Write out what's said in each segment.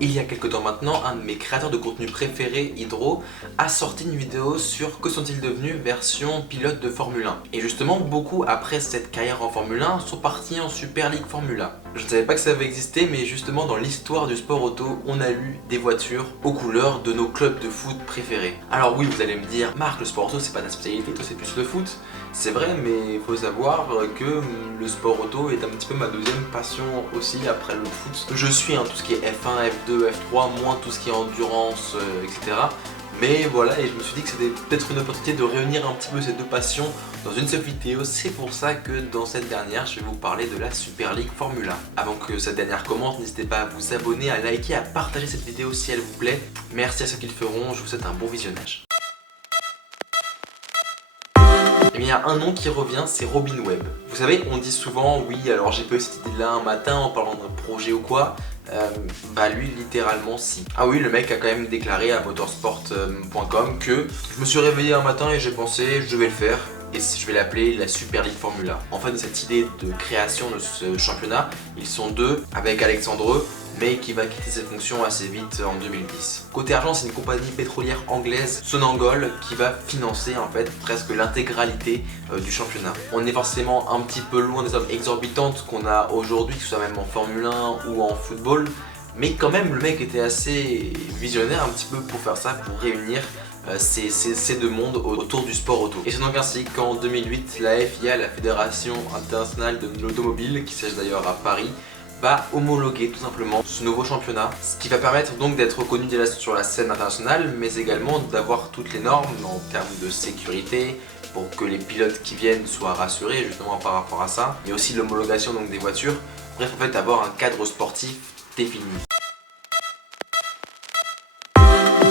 Il y a quelques temps maintenant, un de mes créateurs de contenu préférés, Hydro, a sorti une vidéo sur que sont-ils devenus version pilote de Formule 1. Et justement, beaucoup après cette carrière en Formule 1 sont partis en Super League Formula. Je ne savais pas que ça avait existé, mais justement dans l'histoire du sport auto, on a eu des voitures aux couleurs de nos clubs de foot préférés. Alors oui, vous allez me dire, Marc, le sport auto c'est pas ta spécialité, toi c'est plus le foot. C'est vrai, mais il faut savoir que le sport auto est un petit peu ma deuxième passion aussi après le foot. Je suis tout ce qui est F1, F2, F3, moins tout ce qui est endurance, etc. Mais voilà, et je me suis dit que c'était peut-être une opportunité de réunir un petit peu ces deux passions dans une seule vidéo. C'est pour ça que dans cette dernière, je vais vous parler de la Super League Formula. Avant que cette dernière commence, n'hésitez pas à vous abonner, à liker, à partager cette vidéo si elle vous plaît. Merci à ceux qui le feront, je vous souhaite un bon visionnage. Il y a un nom qui revient, c'est Robin Webb. Vous savez, on dit souvent, oui, alors j'ai pas eu cette idée-là un matin en parlant d'un projet ou quoi. Bah lui, littéralement, si. Ah oui, le mec a quand même déclaré à motorsport.com que je me suis réveillé un matin et j'ai pensé, je vais le faire. Et je vais l'appeler la Super League Formula. En fait, de cette idée de création de ce championnat, ils sont deux avec Alexandre, mais qui va quitter ses fonctions assez vite en 2010. Côté argent, c'est une compagnie pétrolière anglaise, Sonangol, qui va financer en fait presque l'intégralité du championnat. On est forcément un petit peu loin des sommes exorbitantes qu'on a aujourd'hui, que ce soit même en Formule 1 ou en football, mais quand même le mec était assez visionnaire un petit peu pour faire ça, pour réunir ces deux mondes autour du sport auto. Et c'est donc ainsi qu'en 2008, la FIA, la Fédération Internationale de l'Automobile, qui siège d'ailleurs à Paris, va homologuer tout simplement ce nouveau championnat, ce qui va permettre donc d'être reconnu déjà sur la scène internationale, mais également d'avoir toutes les normes en termes de sécurité, pour que les pilotes qui viennent soient rassurés justement par rapport à ça, et aussi l'homologation donc des voitures, bref en fait avoir un cadre sportif défini.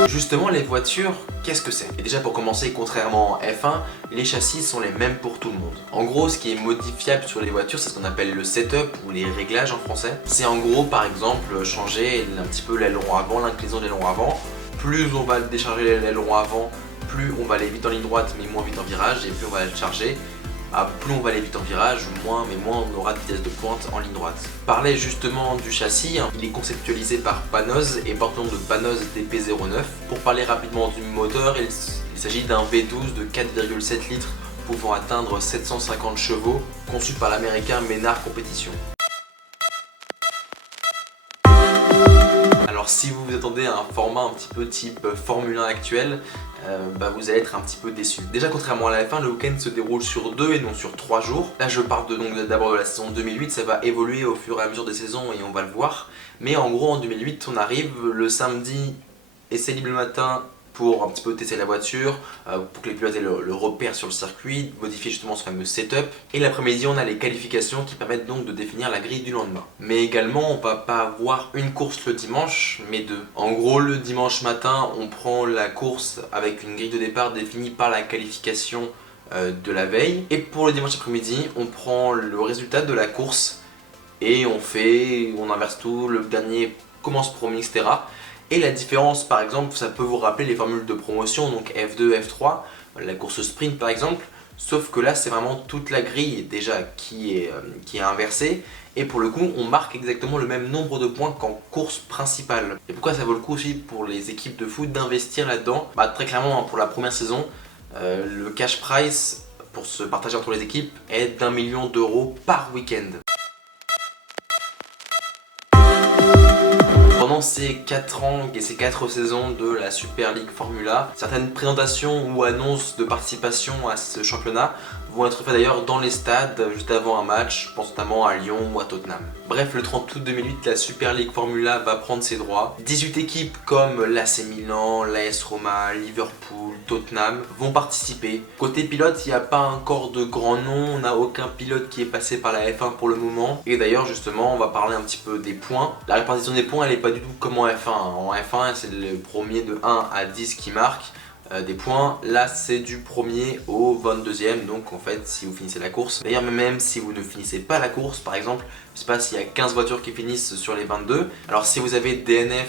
Justement, les voitures, qu'est-ce que c'est? Et déjà pour commencer, contrairement à F1, les châssis sont les mêmes pour tout le monde. En gros, ce qui est modifiable sur les voitures, c'est ce qu'on appelle le setup ou les réglages en français. C'est en gros, par exemple, changer un petit peu l'aileron avant, l'inclinaison de l'aileron avant. Plus on va décharger l'aileron avant, plus on va aller vite en ligne droite mais moins vite en virage, et plus on va le charger. Plus on va aller vite en virage, moins on aura de vitesse de pointe en ligne droite. Parler justement du châssis, il est conceptualisé par Panoz et porte le nom de Panoz DP09. Pour parler rapidement du moteur, il s'agit d'un V12 de 4,7 litres pouvant atteindre 750 chevaux, conçu par l'américain Menard Competition. Alors si vous vous attendez à un format un petit peu type Formule 1 actuel, vous allez être un petit peu déçu. Déjà contrairement à la F1, le week-end se déroule sur 2 et non sur 3 jours. Là je parle d'abord de la saison 2008, ça va évoluer au fur et à mesure des saisons et on va le voir. Mais en gros en 2008 on arrive le samedi, essai libre le matin pour un petit peu tester la voiture, pour que les pilotes aient le repère sur le circuit, modifier justement ce fameux setup. Et l'après-midi, on a les qualifications qui permettent donc de définir la grille du lendemain. Mais également, on va pas avoir une course le dimanche, mais deux. En gros, le dimanche matin, on prend la course avec une grille de départ définie par la qualification de la veille. Et pour le dimanche après-midi, on prend le résultat de la course et on inverse tout, le dernier commence premier, etc. Et la différence, par exemple, ça peut vous rappeler les formules de promotion, donc F2, F3, la course sprint par exemple, sauf que là c'est vraiment toute la grille déjà qui est inversée, et pour le coup on marque exactement le même nombre de points qu'en course principale. Et pourquoi ça vaut le coup aussi pour les équipes de foot d'investir là-dedans? Très clairement, pour la première saison, le cash prize pour se partager entre les équipes est d'1 million d'euros par week-end. Pendant ces 4 ans et ces 4 saisons de la Super League Formula, certaines présentations ou annonces de participation à ce championnat vont être faites d'ailleurs dans les stades juste avant un match, je pense notamment à Lyon ou à Tottenham. Bref, le 30 août 2008, la Super League Formula va prendre ses droits. 18 équipes comme l'AC Milan, l'AS Roma, Liverpool, Tottenham vont participer. Côté pilote, il n'y a pas encore de grand nom, on n'a aucun pilote qui est passé par la F1 pour le moment. Et d'ailleurs justement, on va parler un petit peu des points. La répartition des points, elle n'est pas du tout comme en F1. En F1, c'est le premier de 1 à 10 qui marque des points. Là, c'est du premier au 22e, donc en fait, si vous finissez la course, d'ailleurs même si vous ne finissez pas la course, par exemple, je sais pas s'il y a 15 voitures qui finissent sur les 22, alors si vous avez DNF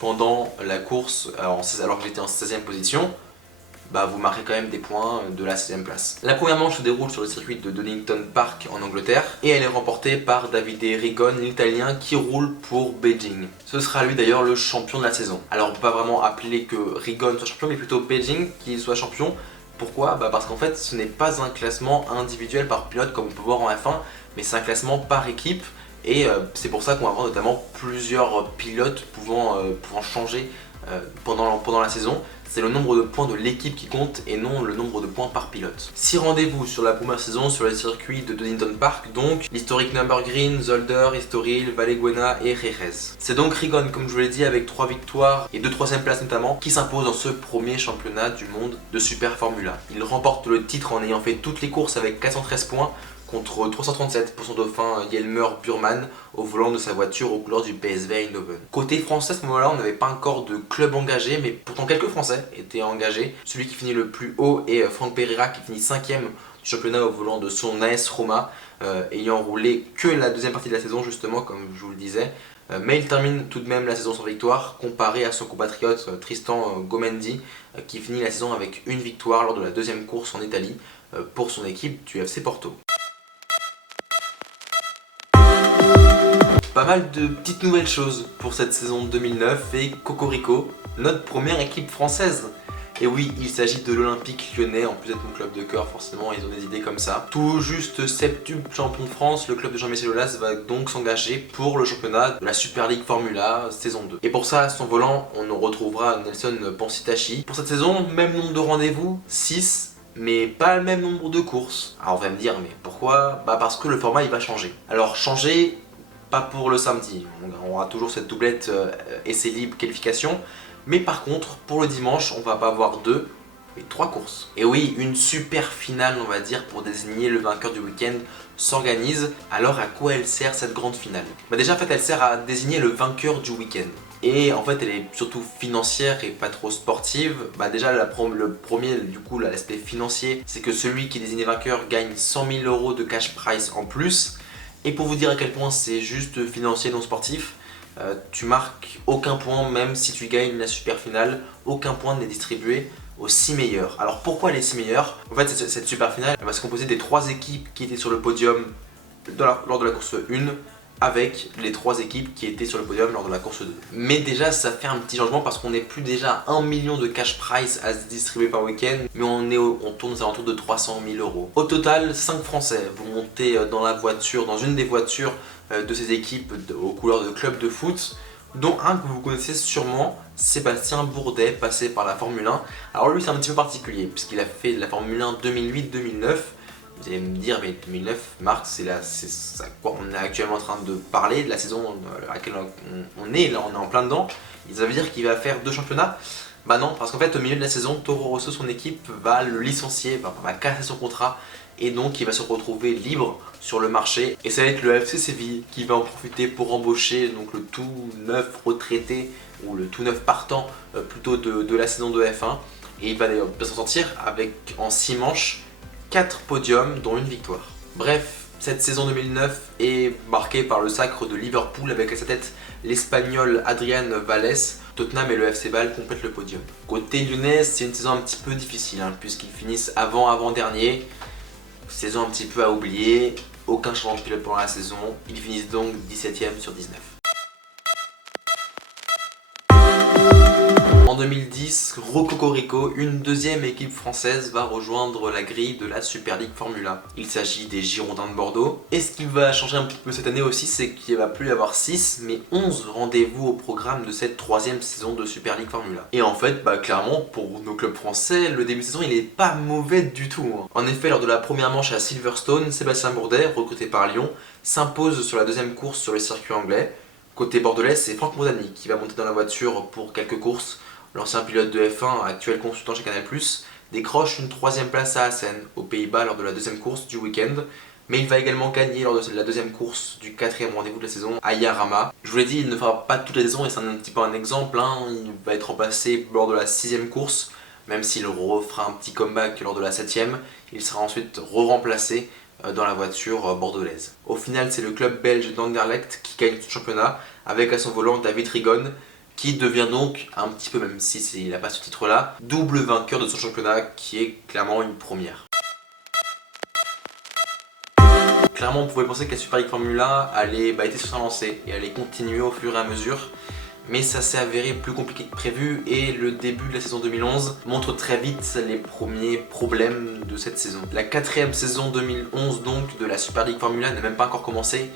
pendant la course, alors que j'étais en 16e position, bah vous marquez quand même des points de la 6ème place. La première manche se déroule sur le circuit de Donington Park en Angleterre et elle est remportée par Davide Rigon, l'Italien qui roule pour Beijing. Ce sera lui d'ailleurs le champion de la saison. Alors on peut pas vraiment appeler que Rigon soit champion mais plutôt Beijing qui soit champion. Pourquoi? Parce qu'en fait ce n'est pas un classement individuel par pilote comme on peut voir en F1 mais c'est un classement par équipe. Et c'est pour ça qu'on va avoir notamment plusieurs pilotes pouvant changer pendant la saison. C'est le nombre de points de l'équipe qui compte et non le nombre de points par pilote. 6 rendez-vous sur la première saison sur les circuits de Donington Park, donc l'historique Nürburgring, Zolder, Estoril, Vallebuena et Jerez. C'est donc Rigon, comme je vous l'ai dit, avec 3 victoires et 2 3e places notamment, qui s'impose dans ce premier championnat du monde de Super Formula. Il remporte le titre en ayant fait toutes les courses avec 413 points, contre 337 pour son dauphin Yelmer Burman au volant de sa voiture aux couleurs du PSV Eindhoven. Côté français, à ce moment-là, on n'avait pas encore de club engagé, mais pourtant quelques Français étaient engagés. Celui qui finit le plus haut est Franck Pereira qui finit 5ème du championnat au volant de son AS Roma, ayant roulé que la deuxième partie de la saison justement, comme je vous le disais. Mais il termine tout de même la saison sans victoire, comparé à son compatriote Tristan Gomendi, qui finit la saison avec une victoire lors de la deuxième course en Italie pour son équipe du FC Porto. Pas mal de petites nouvelles choses pour cette saison 2009 et Cocorico, notre première équipe française. Et oui, il s'agit de l'Olympique Lyonnais, en plus d'être mon club de cœur, forcément ils ont des idées comme ça. Tout juste septuple champion de France, le club de Jean-Michel Aulas va donc s'engager pour le championnat de la Super League Formula saison 2. Et pour ça, à son volant, on retrouvera Nelson Pansitachi. Pour cette saison, même nombre de rendez-vous, 6. Mais pas le même nombre de courses. Alors on va me dire, mais pourquoi? Parce que le format il va changer. Alors changer, pas pour le samedi, on aura toujours cette doublette essai libre qualification, mais par contre pour le dimanche on va pas avoir 2 mais 3 courses. Et oui, une super finale on va dire pour désigner le vainqueur du week-end s'organise. Alors à quoi elle sert cette grande finale? Déjà en fait elle sert à désigner le vainqueur du week-end. Et en fait elle est surtout financière et pas trop sportive. Déjà le premier du coup l'aspect financier, c'est que celui qui est désigné vainqueur gagne 100 000 € de cash prize en plus. Et pour vous dire à quel point c'est juste financier non sportif, tu marques aucun point même si tu gagnes la super finale, aucun point n'est distribué aux 6 meilleurs. Alors pourquoi les 6 meilleurs? En fait cette super finale elle va se composer des 3 équipes qui étaient sur le podium lors de la course 1 avec les 3 équipes qui étaient sur le podium lors de la course 2. Mais déjà ça fait un petit changement parce qu'on n'est plus déjà 1 million de cash prize à se distribuer par week-end, mais on tourne aux alentours de 300 000 €. Au total, 5 Français vont monter dans une des voitures de ces équipes aux couleurs de club de foot, dont un que vous connaissez sûrement, Sébastien Bourdet, passé par la Formule 1. Alors lui c'est un petit peu particulier puisqu'il a fait de la Formule 1 2008-2009. Vous allez me dire, mais 2009, Marc, c'est quoi on est actuellement en train de parler de la saison à laquelle on est, là on est en plein dedans. Ça veut dire qu'il va faire 2 championnats? Non, parce qu'en fait au milieu de la saison, Toro Rosso, son équipe, va le licencier, va casser son contrat et donc il va se retrouver libre sur le marché. Et ça va être le FC Séville qui va en profiter pour embaucher donc le tout neuf retraité ou le tout neuf partant plutôt de la saison de F1. Et il va d'ailleurs bien s'en sortir avec en 6 manches 4 podiums dont une victoire. Bref, cette saison 2009 est marquée par le sacre de Liverpool avec à sa tête l'Espagnol Adrián Vallès. Tottenham et le FC Bâle complètent le podium. Côté lyonnais, c'est une saison un petit peu difficile puisqu'ils finissent avant-dernier. Saison un petit peu à oublier, aucun changement de pilote pendant la saison. Ils finissent donc 17ème sur 19. En 2010, Cocorico, une deuxième équipe française, va rejoindre la grille de la Super League Formula. Il s'agit des Girondins de Bordeaux. Et ce qui va changer un petit peu cette année aussi, c'est qu'il ne va plus y avoir 6, mais 11 rendez-vous au programme de cette 3e saison de Super League Formula. Et en fait, clairement, pour nos clubs français, le début de saison, il n'est pas mauvais du tout. En effet, lors de la première manche à Silverstone, Sébastien Bourdet, recruté par Lyon, s'impose sur la deuxième course sur le circuit anglais. Côté bordelais, c'est Franck Montagny qui va monter dans la voiture pour quelques courses. L'ancien pilote de F1, actuel consultant chez Canal+, décroche une 3e place à Assen, aux Pays-Bas, lors de la deuxième course du week-end. Mais il va également gagner lors de la deuxième course du 4e rendez-vous de la saison à Jarama. Je vous l'ai dit, il ne fera pas toute la saison et c'est un petit peu un exemple. Il va être remplacé lors de la 6e course, même s'il refera un petit comeback lors de la 7e. Il sera ensuite re-remplacé dans la voiture bordelaise. Au final, c'est le club belge d'Anderlecht qui gagne le championnat avec à son volant David Rigon, qui devient donc un petit peu, même si il n'a pas ce titre là, double vainqueur de son championnat, qui est clairement une première. Clairement on pouvait penser que la Super League Formula allait était sur sa lancée et allait continuer au fur et à mesure. Mais ça s'est avéré plus compliqué que prévu et le début de la saison 2011 montre très vite les premiers problèmes de cette saison. La 4e saison 2011 donc de la Super League Formula n'a même pas encore commencé,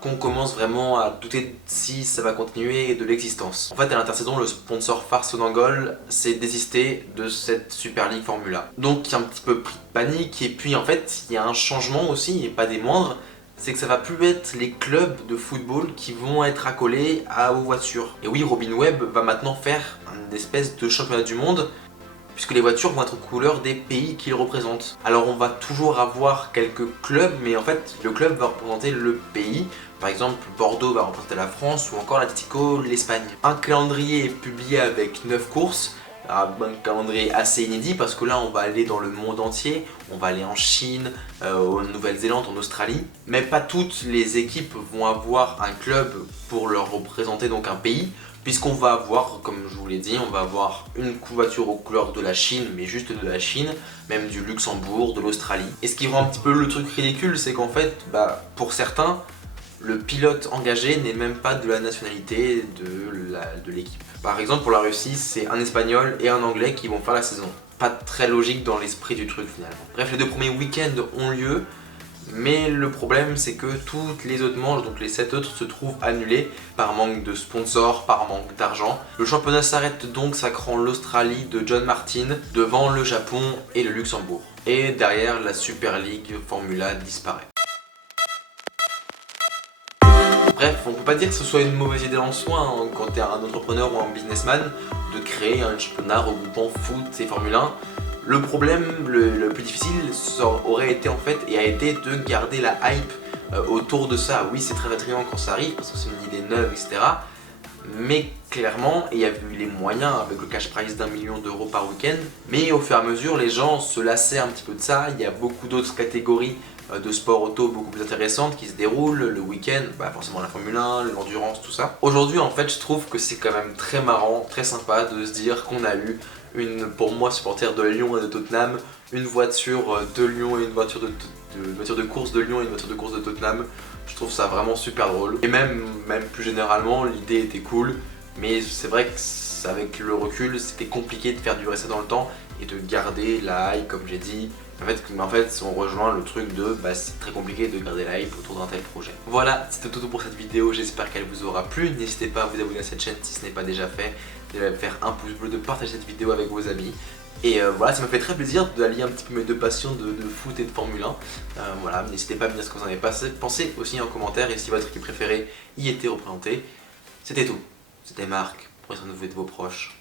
qu'on commence vraiment à douter si ça va continuer et de l'existence. En fait à l'intersaison le sponsor phare Sonangol s'est désisté de cette Super League Formula. Donc il y a un petit peu pris de panique et puis en fait il y a un changement aussi et pas des moindres. C'est que ça va plus être les clubs de football qui vont être accolés aux voitures. Et oui, Robin Webb va maintenant faire une espèce de championnat du monde puisque les voitures vont être aux couleurs des pays qu'ils représentent. Alors on va toujours avoir quelques clubs, mais en fait le club va représenter le pays. Par exemple, Bordeaux va représenter la France ou encore l'Atlético l'Espagne. Un calendrier est publié avec 9 courses. Un calendrier assez inédit parce que là on va aller dans le monde entier, on va aller en Chine, en Nouvelle-Zélande, en Australie, mais pas toutes les équipes vont avoir un club pour leur représenter donc un pays, puisqu'on va avoir, comme je vous l'ai dit, on va avoir une voiture aux couleurs de la Chine, mais juste de la Chine, même du Luxembourg, de l'Australie. Et ce qui rend un petit peu le truc ridicule, c'est qu'en fait, pour certains, le pilote engagé n'est même pas de la nationalité de l'équipe. Par exemple pour la Russie, c'est un espagnol et un anglais qui vont faire la saison. Pas très logique dans l'esprit du truc finalement. Bref, les 2 premiers week-ends ont lieu, mais le problème c'est que toutes les autres manches, donc les 7 autres, se trouvent annulées par manque de sponsors, par manque d'argent. Le championnat s'arrête donc, sacrant l'Australie de John Martin devant le Japon et le Luxembourg. Et derrière, la Super League Formula disparaît. Bref, on peut pas dire que ce soit une mauvaise idée en soi hein, quand tu es un entrepreneur ou un businessman de créer un championnat regroupant foot et Formule 1. Le problème le plus difficile aurait été en fait et a été de garder la hype autour de ça. Oui, c'est très attrayant quand ça arrive parce que c'est une idée neuve, etc. Mais clairement, il y a eu les moyens avec le cash prize d'1 million d'euros par week-end. Mais au fur et à mesure, les gens se lassaient un petit peu de ça. Il y a beaucoup d'autres catégories de sport auto beaucoup plus intéressantes qui se déroulent le week-end, forcément la Formule 1, l'endurance, tout ça. Aujourd'hui en fait je trouve que c'est quand même très marrant, très sympa de se dire qu'on a eu pour moi supporter de Lyon et de Tottenham, une voiture de Lyon et une voiture de course de Lyon et une voiture de course de Tottenham. Je trouve ça vraiment super drôle. Et même plus généralement l'idée était cool, mais c'est vrai que avec le recul c'était compliqué de faire durer ça dans le temps et de garder la hype comme j'ai dit. En fait, on rejoint le truc de c'est très compliqué de garder la hype autour d'un tel projet. Voilà, c'était tout pour cette vidéo, j'espère qu'elle vous aura plu. N'hésitez pas à vous abonner à cette chaîne si ce n'est pas déjà fait, de faire un pouce bleu, de partager cette vidéo avec vos amis. Et voilà, ça m'a fait très plaisir d'allier un petit peu mes 2 passions de foot et de Formule 1. Voilà, n'hésitez pas à me dire ce que vous en avez pensé aussi en commentaire et si votre équipe préférée y était représentée. C'était tout, c'était Marc, prenez soin de vous et de vos proches.